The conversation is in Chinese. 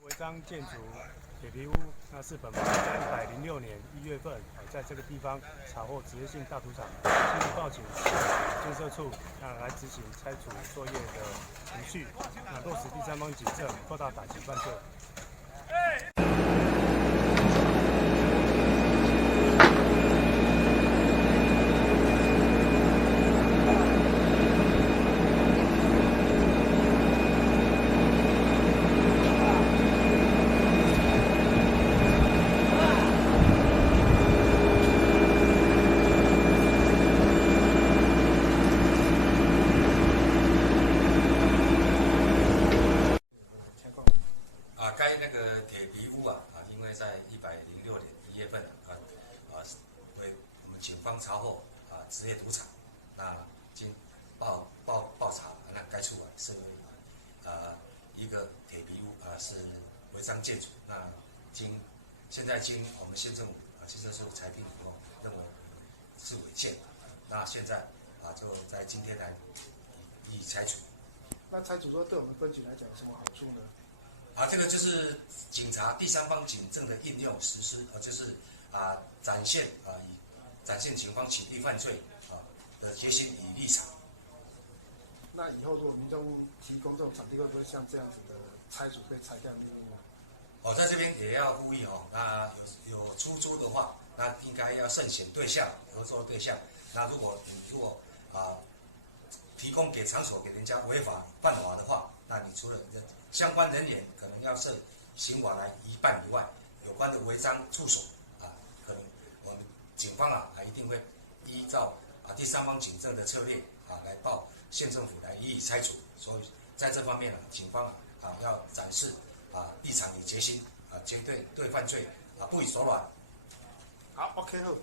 违章建筑铁皮屋，那是本法在106年1月份，在这个地方查获职业性大土场，进一步报请建设处来执行拆除作业的程序，落实第三方警政，扩大打击犯罪。该那个铁皮屋因为在106年1月份为我们警方查获职业赌场，那经报查，那该处是一个铁皮屋是违章建筑，那现在经我们县政府县政署裁定以后，认为是违建，那现在就在今天来予以拆除。那拆除说对我们分局来讲有什么好处呢？这个就是警察第三方警政的应用实施，就是展现警方取缔犯罪的决心与立场。那以后如果民众提供这种场地，会不会像这样子的拆除被拆掉的命令呢？在这边也要呼吁那有出租的话，那应该要慎选对象、合作对象。那如果提供给场所给人家违法犯法的话，那你除了相关人员可能要设刑法来移办以外，有关的违章处所可能我们警方一定会依照第三方警政的策略来报县政府来予以拆除。所以在这方面警方要展示立场与决心，绝对对犯罪不以手软。好 ，OK 后。